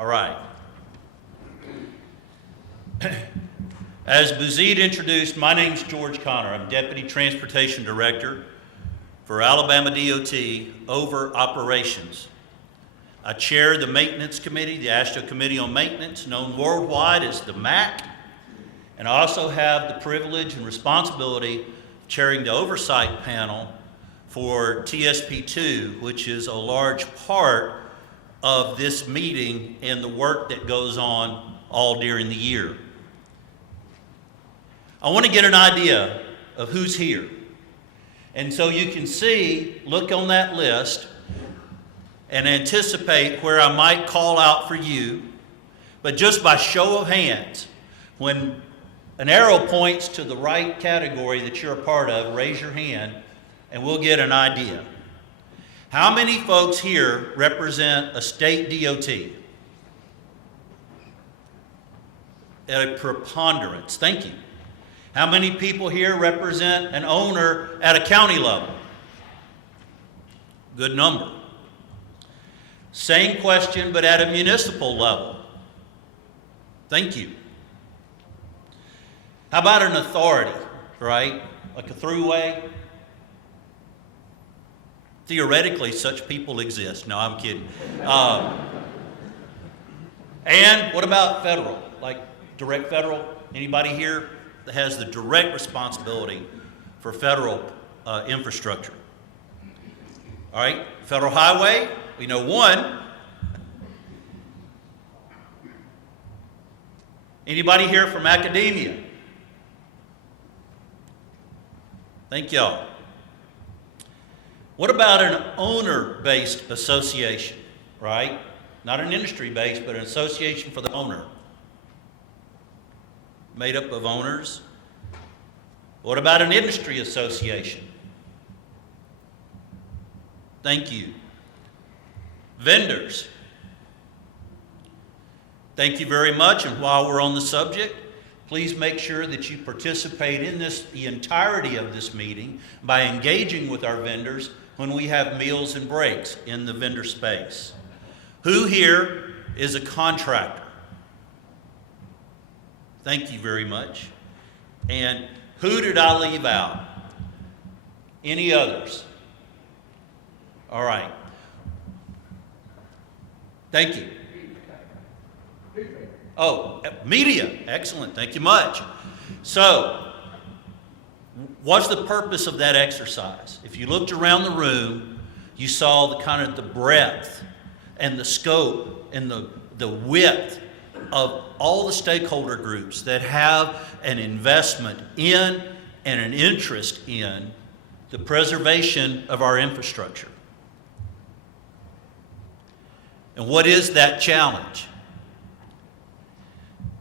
All right. As Bouzid introduced, my name's George Connor. I'm Deputy Transportation Director for Alabama DOT over operations. I chair the Maintenance Committee, the AASHTO Committee on Maintenance, known worldwide as the MAC, and I also have the privilege and responsibility of chairing the oversight panel for TSP2, which is a large part of this meeting and the work that goes on all during the year. I want to get an idea of who's here. And so you can see, look on that list and anticipate where I might call out for you. But just by show of hands, when an arrow points to the right category that you're a part of, raise your hand and we'll get an idea. How many folks here represent a state DOT? At a preponderance, thank you. How many people here represent an owner at a county level? Good number. Same question, but at a municipal level. Thank you. How about an authority, right? Like a thruway? Theoretically, such people exist. No, I'm kidding. And what about federal? Like direct federal? Anybody here that has the direct responsibility for federal infrastructure? All right, federal highway, we know one. Anybody here from academia? Thank y'all. What about an owner-based association, right? Not an industry-based, but an association for the owner. Made up of owners. What about an industry association? Thank you. Vendors. Thank you very much, and while we're on the subject, please make sure that you participate in the entirety of this meeting by engaging with our vendors when we have meals and breaks in the vendor space. Who here is a contractor? Thank you very much. And who did I leave out? Any others? All right. Thank you. Oh, media. Excellent. Thank you much. So, what's the purpose of that exercise? If you looked around the room, you saw the kind of the breadth and the scope and the width of all the stakeholder groups that have an investment in and an interest in the preservation of our infrastructure. And what is that challenge?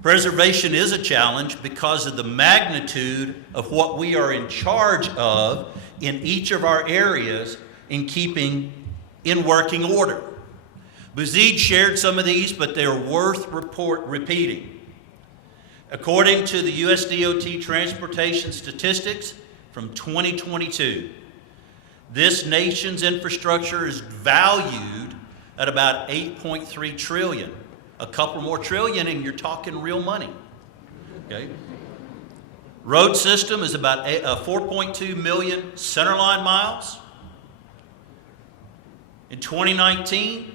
Preservation is a challenge because of the magnitude of what we are in charge of in each of our areas in keeping in working order. Bouzid shared some of these, but they're worth repeating. According to the US DOT transportation statistics from 2022, this nation's infrastructure is valued at about $8.3 trillion. A couple more trillion and you're talking real money, okay? Road system is about 4.2 million centerline miles. In 2019,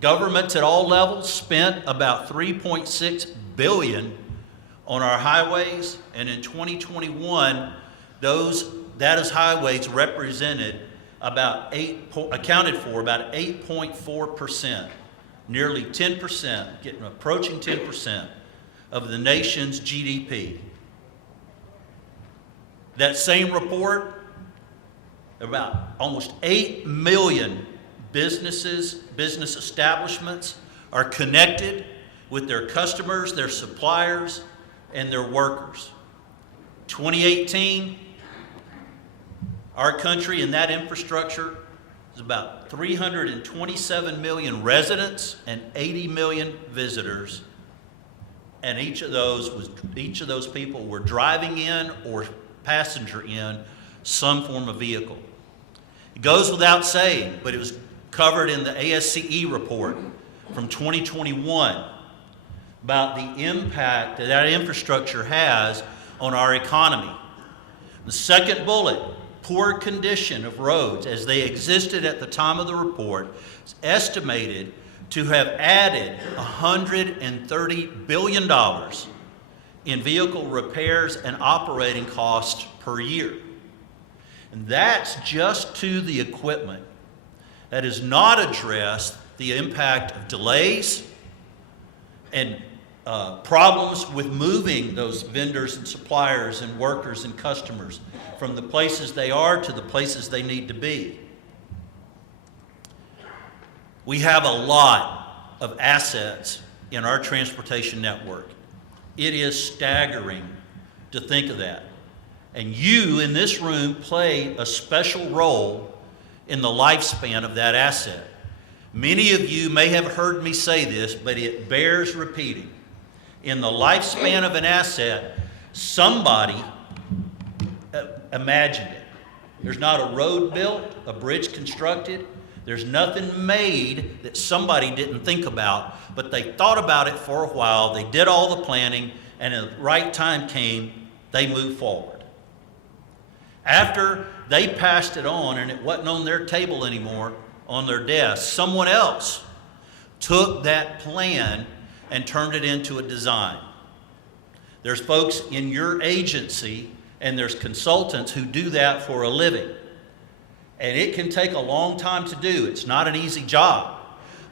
governments at all levels spent about $3.6 billion on our highways, and in 2021, those highways represented accounted for about 8.4%. Nearly 10%, approaching 10% of the nation's GDP. That same report, about almost 8 million business establishments are connected with their customers, their suppliers, and their workers. 2018, our country and that infrastructure is about 327 million residents and 80 million visitors, and each of those people were driving in or passenger in some form of vehicle. It goes without saying, but it was covered in the ASCE report. from 2021 about the impact that that infrastructure has on our economy. The second bullet, poor condition of roads as they existed at the time of the report, is estimated to have added $130 billion in vehicle repairs and operating costs per year. And that's just to the equipment. That has not addressed the impact of delays and problems with moving those vendors and suppliers and workers and customers from the places they are to the places they need to be. We have a lot of assets in our transportation network. It is staggering to think of that. And you in this room play a special role in the lifespan of that asset. Many of you may have heard me say this, but it bears repeating. In the lifespan of an asset, somebody imagined it. There's not a road built, a bridge constructed. There's nothing made that somebody didn't think about, but they thought about it for a while. They did all the planning, and when the right time came, they moved forward. After they passed it on and it wasn't on their table anymore, on their desk, someone else took that plan and turned it into a design. There's folks in your agency and there's consultants who do that for a living. And it can take a long time to do. It's not an easy job.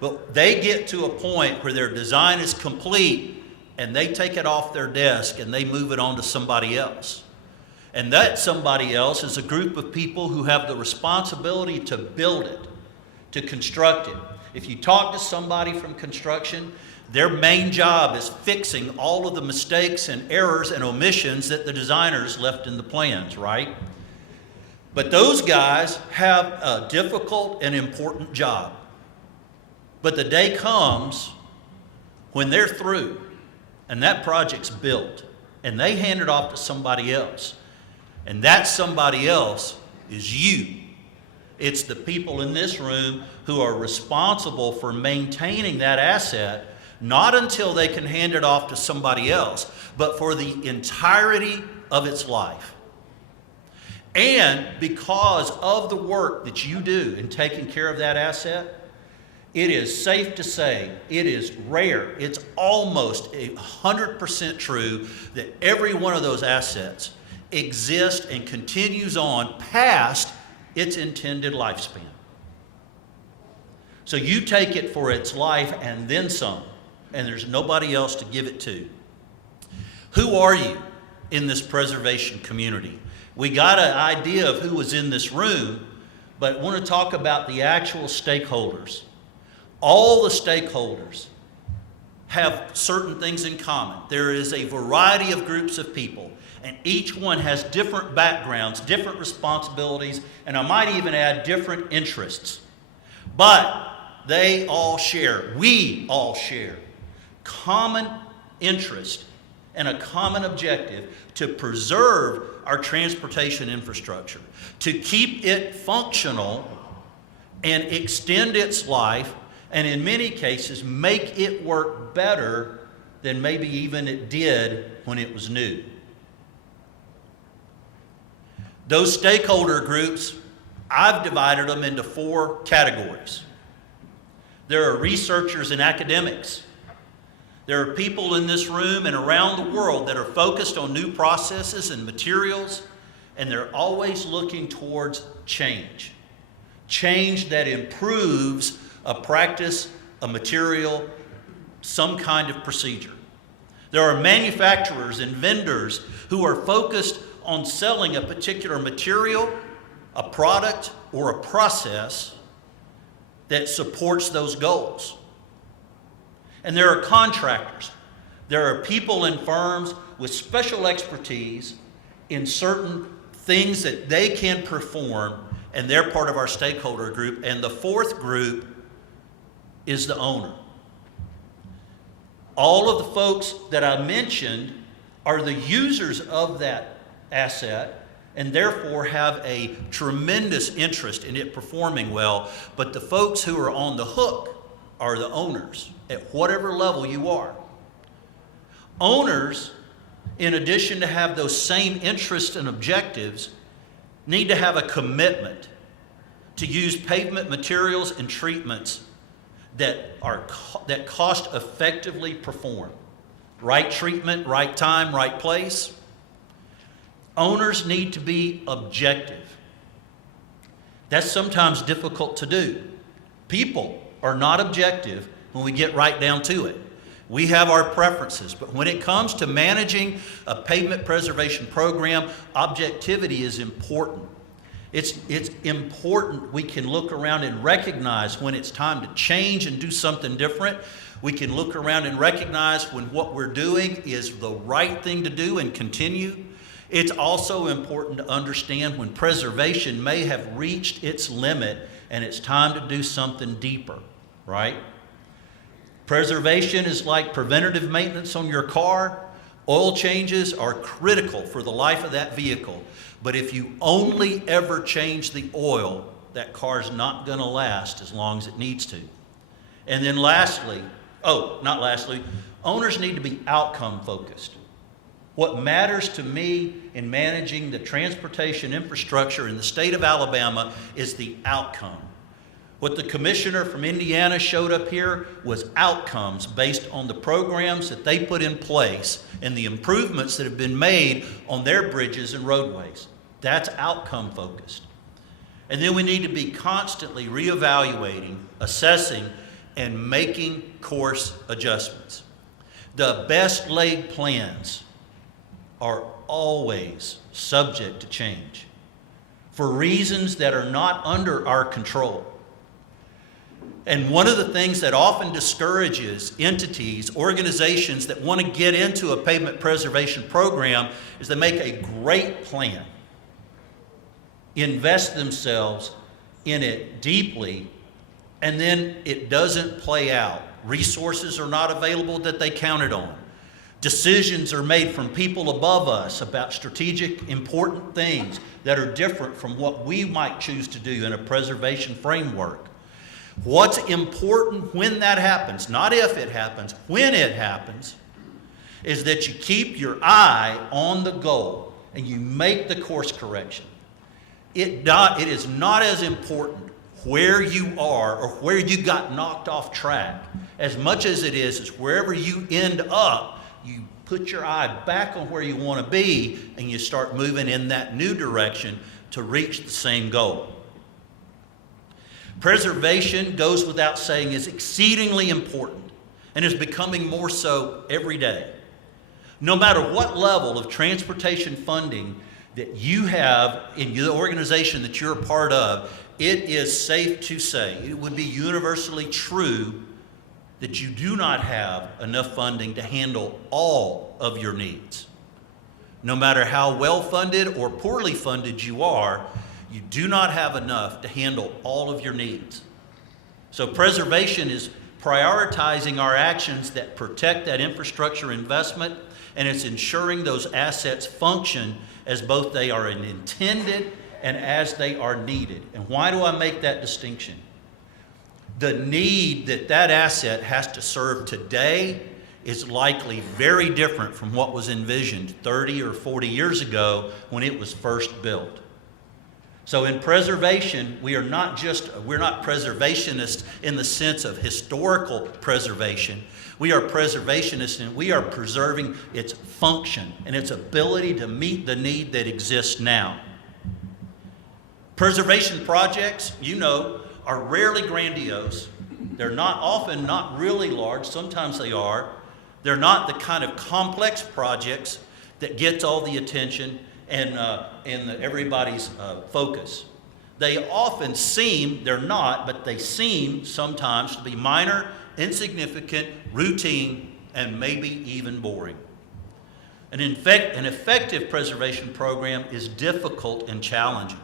But they get to a point where their design is complete and they take it off their desk and they move it on to somebody else. And that somebody else is a group of people who have the responsibility to build it, to construct it. If you talk to somebody from construction, their main job is fixing all of the mistakes and errors and omissions that the designers left in the plans, right? But those guys have a difficult and important job. But the day comes when they're through and that project's built and they hand it off to somebody else. And that somebody else is you. It's the people in this room who are responsible for maintaining that asset, not until they can hand it off to somebody else, but for the entirety of its life. And because of the work that you do in taking care of that asset, it is safe to say, it is rare, it's almost 100% true that every one of those assets exists and continues on past its intended lifespan. So you take it for its life and then some, and there's nobody else to give it to. Who are you in this preservation community? We got an idea of who was in this room, but I want to talk about the actual stakeholders. All the stakeholders have certain things in common. There is a variety of groups of people, and each one has different backgrounds, different responsibilities, and I might even add different interests. But they all share, we all share, common interest and a common objective to preserve our transportation infrastructure, to keep it functional and extend its life, and in many cases make it work better than maybe even it did when it was new. Those stakeholder groups, I've divided them into 4 categories. There are researchers and academics. There are people in this room and around the world that are focused on new processes and materials, and they're always looking towards change. Change that improves a practice, a material, some kind of procedure. There are manufacturers and vendors who are focused on selling a particular material, a product, or a process that supports those goals. And there are contractors. There are people in firms with special expertise in certain things that they can perform, and they're part of our stakeholder group. And the 4th group is the owner. All of the folks that I mentioned are the users of that asset and therefore have a tremendous interest in it performing well, but the folks who are on the hook are the owners at whatever level you are. Owners, in addition to have those same interests and objectives, need to have a commitment to use pavement materials and treatments that cost effectively perform. Right treatment, right time, right place. Owners need to be objective. That's sometimes difficult to do. People are not objective when we get right down to it. We have our preferences, but when it comes to managing a pavement preservation program, objectivity is important. It's important we can look around and recognize when it's time to change and do something different. We can look around and recognize when what we're doing is the right thing to do and continue. It's also important to understand when preservation may have reached its limit and it's time to do something deeper, right? Preservation is like preventative maintenance on your car. Oil changes are critical for the life of that vehicle. But if you only ever change the oil, that car's not going to last as long as it needs to. And then owners need to be outcome focused. What matters to me in managing the transportation infrastructure in the state of Alabama is the outcome. What the commissioner from Indiana showed up here was outcomes based on the programs that they put in place and the improvements that have been made on their bridges and roadways. That's outcome focused. And then we need to be constantly reevaluating, assessing, and making course adjustments. The best laid plans are always subject to change for reasons that are not under our control. And one of the things that often discourages entities, organizations that want to get into a pavement preservation program is they make a great plan, invest themselves in it deeply, and then it doesn't play out. Resources are not available that they counted on. Decisions are made from people above us about strategic, important things that are different from what we might choose to do in a preservation framework. What's important when that happens, not if it happens, when it happens, is that you keep your eye on the goal and you make the course correction. It is not as important where you are or where you got knocked off track as much as it is wherever you end up, you put your eye back on where you want to be and you start moving in that new direction to reach the same goal. Preservation, goes without saying, is exceedingly important and is becoming more so every day. No matter what level of transportation funding that you have in the organization that you're a part of, it is safe to say, it would be universally true that you do not have enough funding to handle all of your needs. No matter how well funded or poorly funded you are, you do not have enough to handle all of your needs. So preservation is prioritizing our actions that protect that infrastructure investment, and it's ensuring those assets function as both they are intended and as they are needed. And why do I make that distinction? The need that that asset has to serve today is likely very different from what was envisioned 30 or 40 years ago when it was first built. So in preservation, we're not preservationists in the sense of historical preservation. We are preservationists and we are preserving its function and its ability to meet the need that exists now. Preservation projects, are rarely grandiose. They're often not really large. Sometimes they are. They're not the kind of complex projects that gets all the attention and everybody's focus. They often seem, they're not, but they seem sometimes to be minor, insignificant, routine, and maybe even boring. An effective preservation program is difficult and challenging.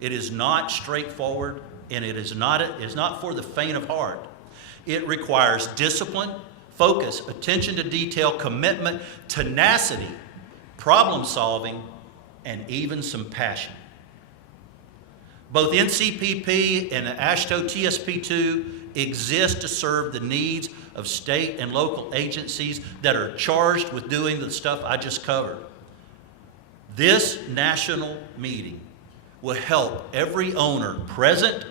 It is not straightforward, and it is not for the faint of heart. It requires discipline, focus, attention to detail, commitment, tenacity, problem solving, and even some passion. Both NCPP and AASHTO TSP2 exists to serve the needs of state and local agencies that are charged with doing the stuff I just covered. This national meeting will help every owner, present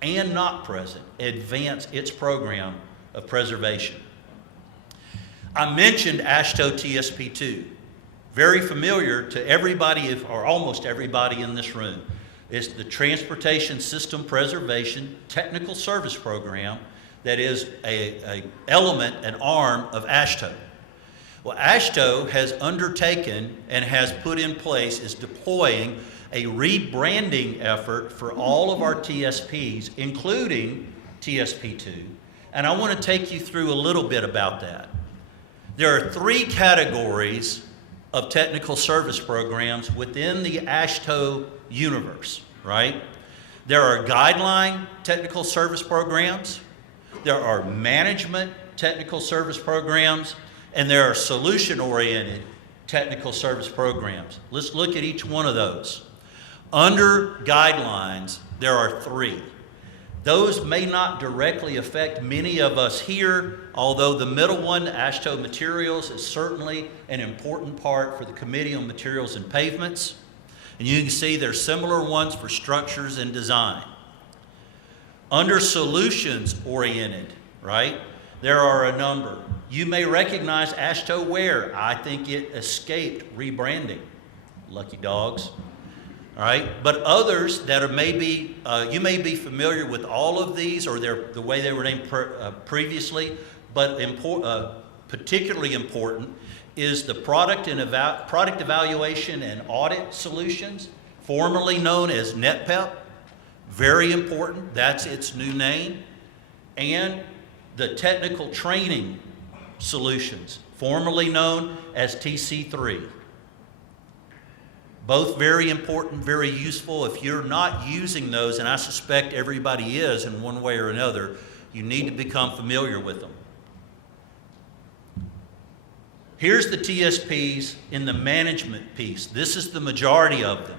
and not present, advance its program of preservation. I mentioned AASHTO TSP2. Very familiar to everybody, or almost everybody in this room. It's the Transportation System Preservation Technical Service Program that is an element, an arm of AASHTO. Well, AASHTO has undertaken and has put in place, is deploying a rebranding effort for all of our TSPs, including TSP2. And I want to take you through a little bit about that. There are 3 categories of technical service programs within the AASHTO universe, right? There are guideline technical service programs, there are management technical service programs, and there are solution-oriented technical service programs. Let's look at each one of those. Under guidelines, there are 3. Those may not directly affect many of us here, although the middle one, AASHTO Materials, is certainly an important part for the Committee on Materials and Pavements. And you can see there's similar ones for structures and design. Under solutions-oriented, right, there are a number. You may recognize AASHTO Ware. I think it escaped rebranding. Lucky dogs. All right, but others that are maybe, you may be familiar with all of these or the way they were named previously, but particularly important is the product evaluation and audit solutions, formerly known as NetPep. Very important, that's its new name. And the technical training solutions, formerly known as TC3. Both very important, very useful. If you're not using those, and I suspect everybody is in one way or another, you need to become familiar with them. Here's the TSPs in the management piece. This is the majority of them.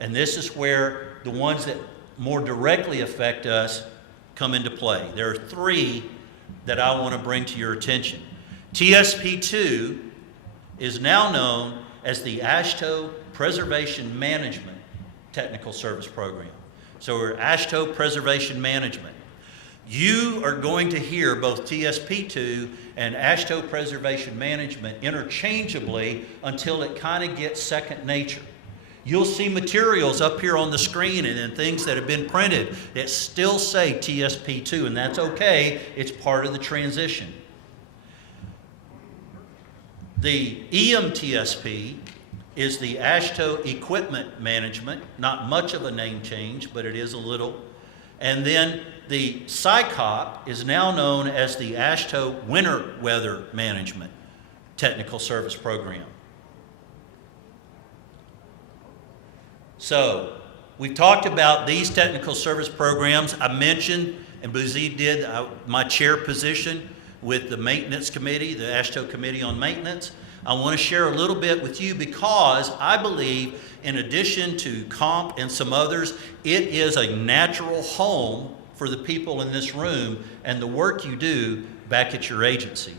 And this is where the ones that more directly affect us come into play. There are 3 that I want to bring to your attention. TSP2 is now known as the AASHTO Preservation Management Technical Service Program. So we're AASHTO Preservation Management. You are going to hear both TSP2 and AASHTO Preservation Management interchangeably until it kind of gets second nature. You'll see materials up here on the screen and in things that have been printed that still say TSP2, and that's okay. It's part of the transition. The EMTSP is the AASHTO Equipment Management, not much of a name change, but it is a little. And then the SICOP is now known as the AASHTO Winter Weather Management Technical Service Program. So we've talked about these technical service programs. I mentioned, and Bouzid did, my chair position with the Maintenance Committee, the AASHTO Committee on Maintenance. I want to share a little bit with you because I believe, in addition to COMP and some others, it is a natural home for the people in this room and the work you do back at your agency.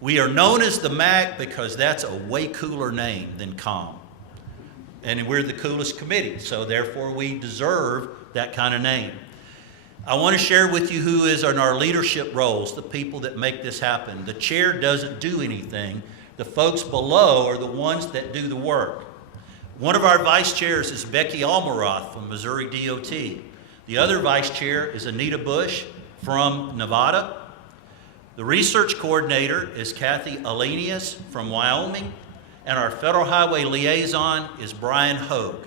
We are known as the MAC because that's a way cooler name than COMP. And we're the coolest committee, so therefore we deserve that kind of name. I want to share with you who is in our leadership roles, the people that make this happen. The chair doesn't do anything. The folks below are the ones that do the work. One of our vice chairs is Becky Almaroth from Missouri DOT. The other vice chair is Anita Bush from Nevada. The research coordinator is Kathy Alenius from Wyoming. And our Federal Highway liaison is Brian Hogue.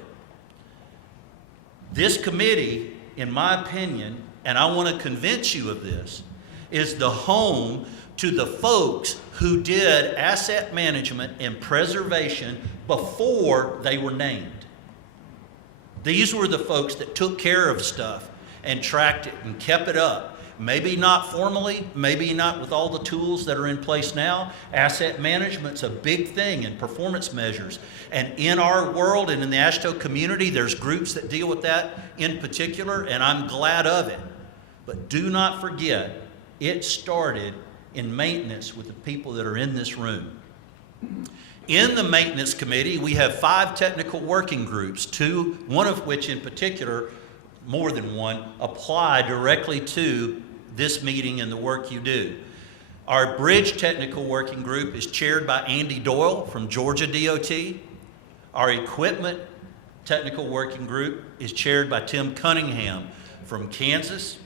This committee, in my opinion, and I want to convince you of this, is the home to the folks who did asset management and preservation before they were named. These were the folks that took care of stuff and tracked it and kept it up Maybe not formally, maybe not with all the tools that are in place now. Asset management's a big thing in performance measures. And in our world and in the AASHTO community, there's groups that deal with that in particular, and I'm glad of it. But do not forget, it started in maintenance with the people that are in this room. In the maintenance committee, we have 5 technical working groups, one of which in particular, more than one, apply directly to this meeting and the work you do. Our bridge technical working group is chaired by Andy Doyle from Georgia DOT. Our equipment technical working group is chaired by Tim Cunningham from Kansas.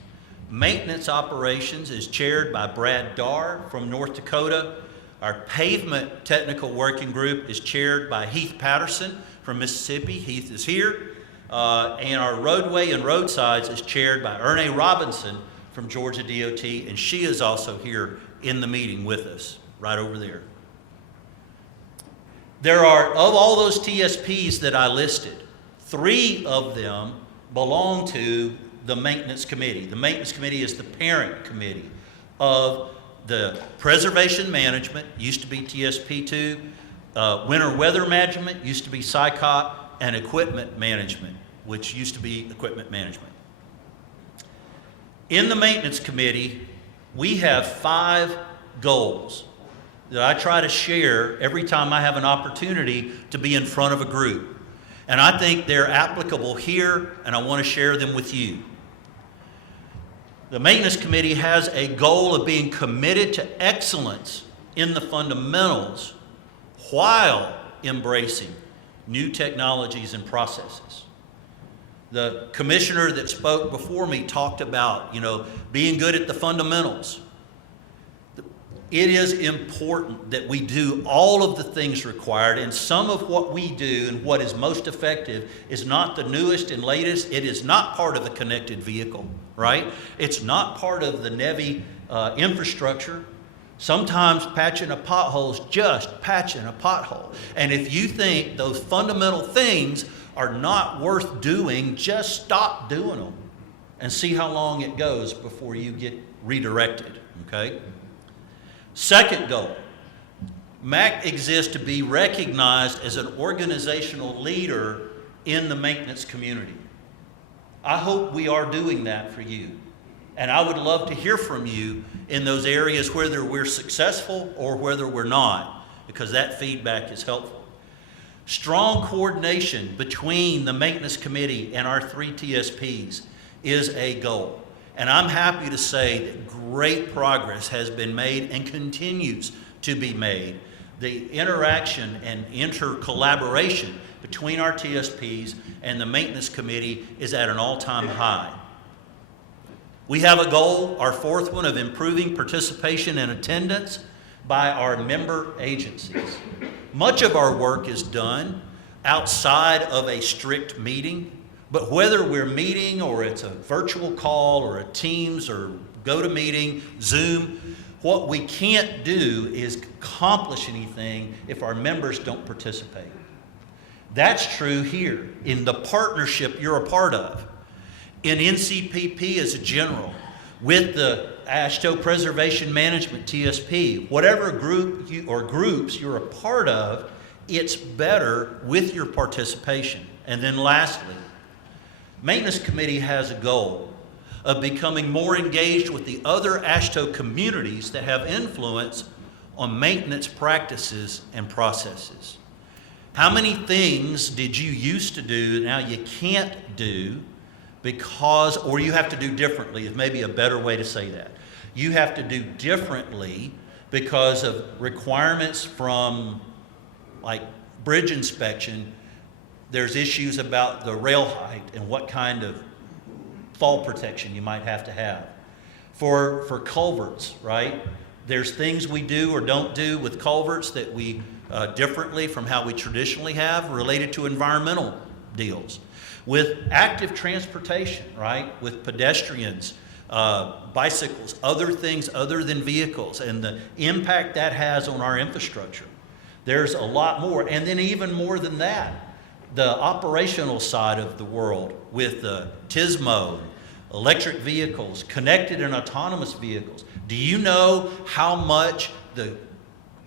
Maintenance operations is chaired by Brad Darr from North Dakota. Our pavement technical working group is chaired by Heath Patterson from Mississippi. Heath is here. And our roadway and roadsides is chaired by Erne Robinson from Georgia DOT, and she is also here in the meeting with us, right over there. There are, of all those TSPs that I listed, 3 of them belong to the maintenance committee. The maintenance committee is the parent committee of the preservation management, used to be TSP2, winter weather management, used to be SICOP, and equipment management, which used to be equipment management. In the maintenance committee, we have 5 goals that I try to share every time I have an opportunity to be in front of a group. And I think they're applicable here, and I want to share them with you. The maintenance committee has a goal of being committed to excellence in the fundamentals while embracing new technologies and processes. The commissioner that spoke before me talked about, being good at the fundamentals. It is important that we do all of the things required, and some of what we do and what is most effective is not the newest and latest. It is not part of the connected vehicle, right? It's not part of the NEVI infrastructure. Sometimes patching a pothole is just patching a pothole. And if you think those fundamental things are not worth doing, just stop doing them and see how long it goes before you get redirected, okay? Second goal, MAC exists to be recognized as an organizational leader in the maintenance community. I hope we are doing that for you. And I would love to hear from you in those areas whether we're successful or whether we're not, because that feedback is helpful. Strong coordination between the maintenance committee and our 3 TSPs is a goal. And I'm happy to say that great progress has been made and continues to be made. The interaction and intercollaboration between our TSPs and the maintenance committee is at an all-time high. We have a goal, our 4th one, of improving participation and attendance by our member agencies. Much of our work is done outside of a strict meeting, but whether we're meeting or it's a virtual call or a Teams or GoToMeeting, Zoom, what we can't do is accomplish anything if our members don't participate. That's true here in the partnership you're a part of. In NCPP as a general, with the AASHTO Preservation Management TSP, whatever group or groups you're a part of, it's better with your participation. And then lastly, Maintenance Committee has a goal of becoming more engaged with the other AASHTO communities that have influence on maintenance practices and processes. How many things did you used to do now you can't do because, or you have to do differently is maybe a better way to say that. You have to do differently because of requirements from like bridge inspection. There's issues about the rail height and what kind of fall protection you might have to have. For culverts, right? There's things we do or don't do with culverts that we differently from how we traditionally have related to environmental deals. With active transportation, right? With pedestrians, bicycles, other things other than vehicles, and the impact that has on our infrastructure. There's a lot more, and then even more than that, the operational side of the world with the TSMO, electric vehicles, connected and autonomous vehicles. Do you know how much the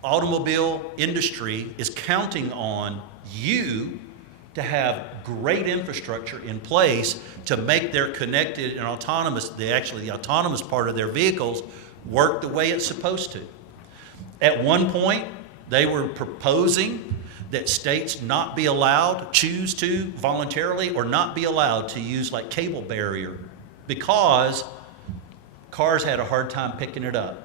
automobile industry is counting on you to have great infrastructure in place to make their connected and autonomous, the autonomous part of their vehicles work the way it's supposed to? At one point, they were proposing that states not be allowed, choose to voluntarily, or not be allowed to use like cable barrier because cars had a hard time picking it up.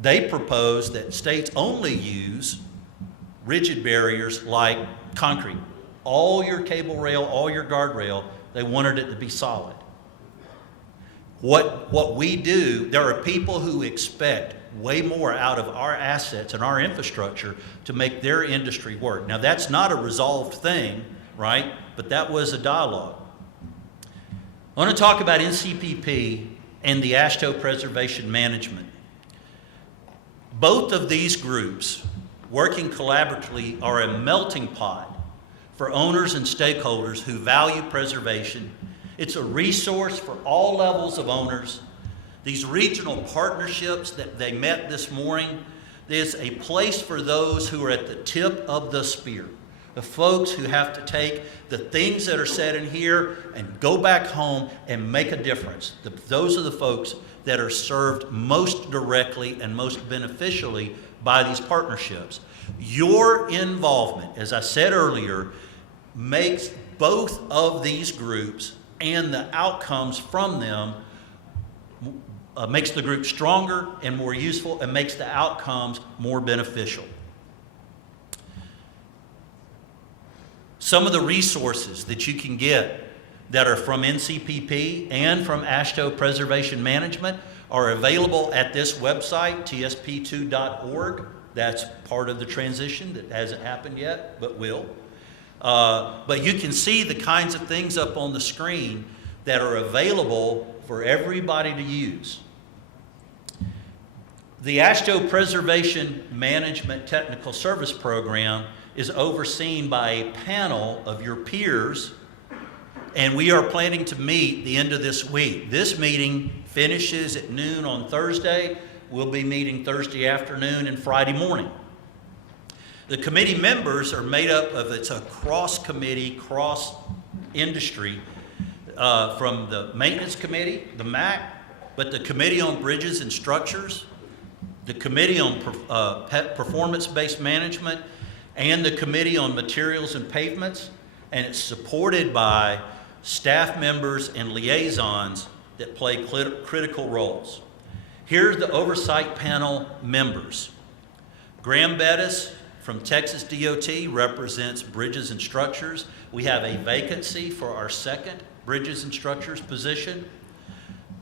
They proposed that states only use rigid barriers like concrete. All your cable rail, all your guardrail, they wanted it to be solid. What we do, there are people who expect way more out of our assets and our infrastructure to make their industry work. Now, that's not a resolved thing, right? But that was a dialogue. I want to talk about NCPP and the AASHTO Preservation Management. Both of these groups, working collaboratively, are a melting pot for owners and stakeholders who value preservation. It's a resource for all levels of owners. These regional partnerships that they met this morning, there's a place for those who are at the tip of the spear, the folks who have to take the things that are said in here and go back home and make a difference. Those are the folks that are served most directly and most beneficially by these partnerships. Your involvement, as I said earlier, makes both of these groups and the outcomes from them makes the group stronger and more useful and makes the outcomes more beneficial. Some of the resources that you can get that are from NCPP and from AASHTO Preservation Management are available at this website, tsp2.org. That's part of the transition that hasn't happened yet, but will. But you can see the kinds of things up on the screen that are available for everybody to use. The AASHTO Preservation Management Technical Service Program is overseen by a panel of your peers, and we are planning to meet the end of this week. This meeting finishes at noon on Thursday. We'll be meeting Thursday afternoon and Friday morning. The committee members are made up of, it's a cross-committee, cross-industry, from the Maintenance Committee, the MAC, but the Committee on Bridges and Structures, the Committee on Performance-Based Management, and the Committee on Materials and Pavements, and it's supported by staff members and liaisons that play critical roles. Here's the oversight panel members. Graham Bettis from Texas DOT represents Bridges and Structures. We have a vacancy for our second Bridges and Structures position.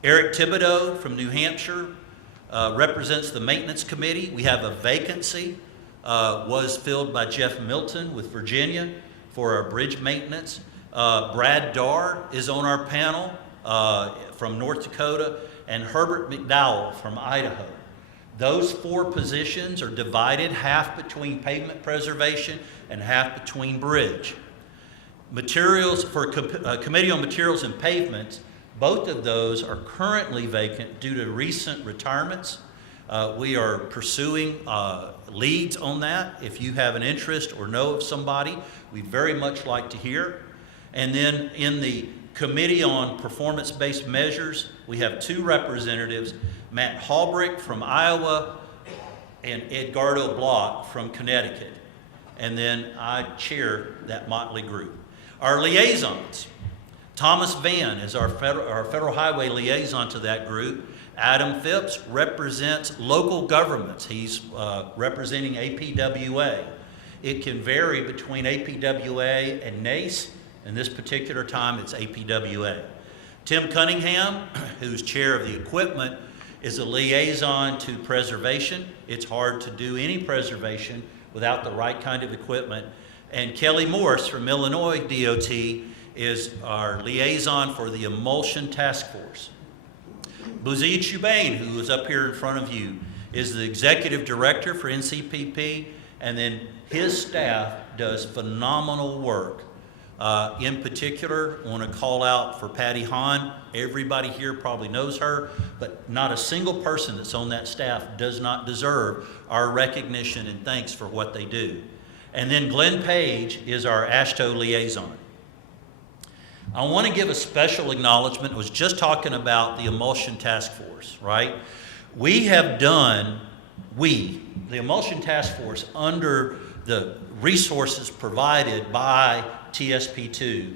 Eric Thibodeau from New Hampshire represents the Maintenance Committee. We have a vacancy, was filled by Jeff Milton with Virginia for our bridge maintenance. Brad Darr is on our panel from North Dakota, and Herbert McDowell from Idaho. Those four positions are divided half between pavement preservation and half between bridge. Materials for Committee on Materials and Pavements, both of those are currently vacant due to recent retirements. We are pursuing leads on that. If you have an interest or know of somebody, we'd very much like to hear. And then in the Committee on Performance-Based Measures, we have two representatives, Matt Halbrick from Iowa and Edgardo Block from Connecticut. And then I chair that motley group. Our liaisons, Thomas Vann is our federal highway liaison to that group. Adam Phipps represents local governments. He's representing APWA. It can vary between APWA and NACE. In this particular time, it's APWA. Tim Cunningham, who's chair of the equipment, is a liaison to preservation. It's hard to do any preservation without the right kind of equipment. And Kelly Morse from Illinois DOT is our liaison for the Emulsion Task Force. Bouzid Choubain, who is up here in front of you, is the executive director for NCPP, and then his staff does phenomenal work In particular, I want to call out for Patty Hahn. Everybody here probably knows her, but not a single person that's on that staff does not deserve our recognition and thanks for what they do. And then Glenn Page is our AASHTO liaison. I want to give a special acknowledgement. I was just talking about the Emulsion Task Force, right? We have done, the Emulsion Task Force, under the resources provided by TSP2,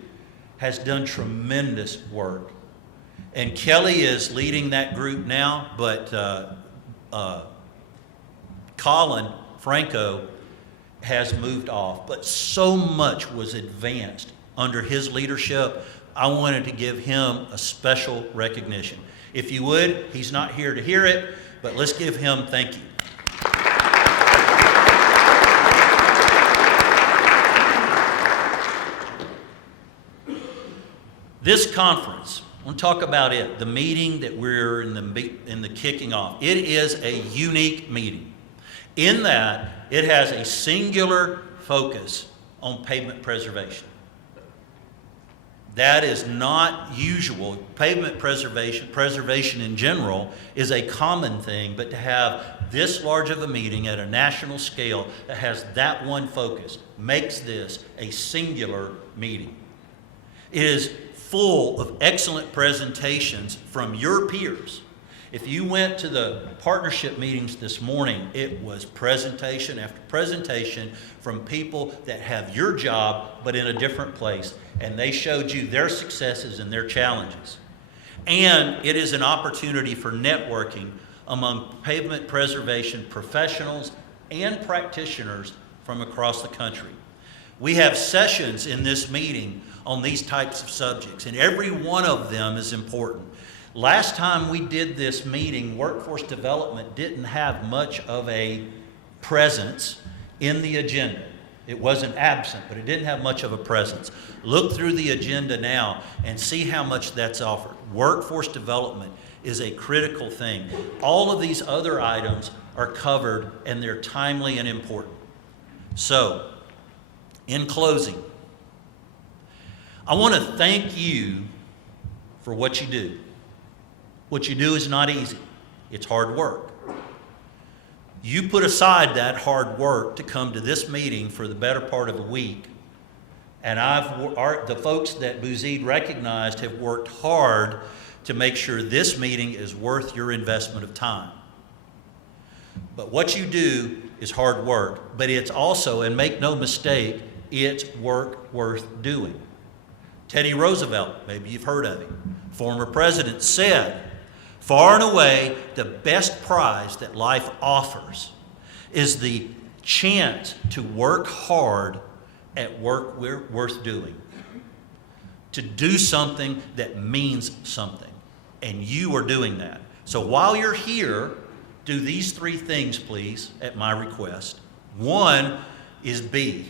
has done tremendous work. And Kelly is leading that group now, but Colin Franco has moved off. But so much was advanced under his leadership. I wanted to give him a special recognition. If you would, he's not here to hear it, but let's give him thank you. This conference, I want to talk about it, the meeting that we're in the kicking off. It is a unique meeting in that it has a singular focus on pavement preservation. That is not usual. Pavement preservation in general is a common thing, but to have this large of a meeting at a national scale that has that one focus makes this a singular meeting. It is full of excellent presentations from your peers. If you went to the partnership meetings this morning, it was presentation after presentation from people that have your job but in a different place, and they showed you their successes and their challenges. And it is an opportunity for networking among pavement preservation professionals and practitioners from across the country. We have sessions in this meeting on these types of subjects, and every one of them is important. Last time we did this meeting, workforce development didn't have much of a presence in the agenda. It wasn't absent, but it didn't have much of a presence. Look through the agenda now and see how much that's offered. Workforce development is a critical thing. All of these other items are covered, and they're timely and important. So, in closing, I want to thank you for what you do. What you do is not easy. It's hard work. You put aside that hard work to come to this meeting for the better part of a week, and the folks that Bouzid recognized have worked hard to make sure this meeting is worth your investment of time. But what you do is hard work, but it's also, and make no mistake, it's work worth doing. Teddy Roosevelt, maybe you've heard of him, former president, said, far and away, the best prize that life offers is the chance to work hard at work worth doing. To do something that means something. And you are doing that. So while you're here, do these three things, please, at my request. One is be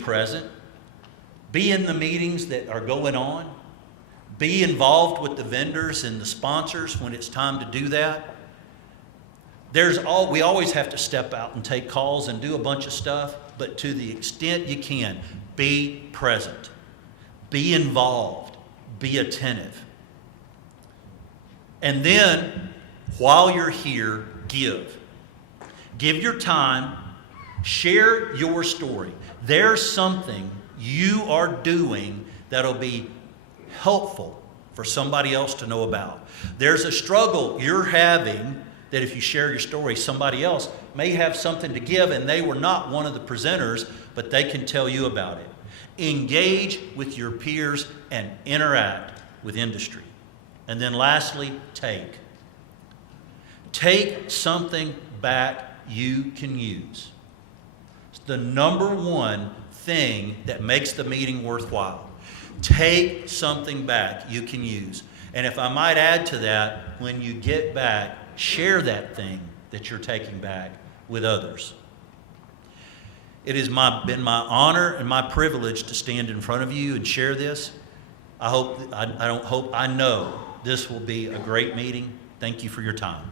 present. Be in the meetings that are going on. Be involved with the vendors and the sponsors when it's time to do that. We always have to step out and take calls and do a bunch of stuff, but to the extent you can, be present. Be involved. Be attentive. And then, while you're here, give. Give your time. Share your story. There's something you are doing that'll be helpful for somebody else to know about. There's a struggle you're having that if you share your story, somebody else may have something to give, and they were not one of the presenters, but they can tell you about it. Engage with your peers and interact with industry. And then lastly, take. Take something back you can use. It's the number one thing that makes the meeting worthwhile. Take something back you can use. And if I might add to that, when you get back, share that thing that you're taking back with others. It has been my honor and my privilege to stand in front of you and share this. I know this will be a great meeting. Thank you for your time.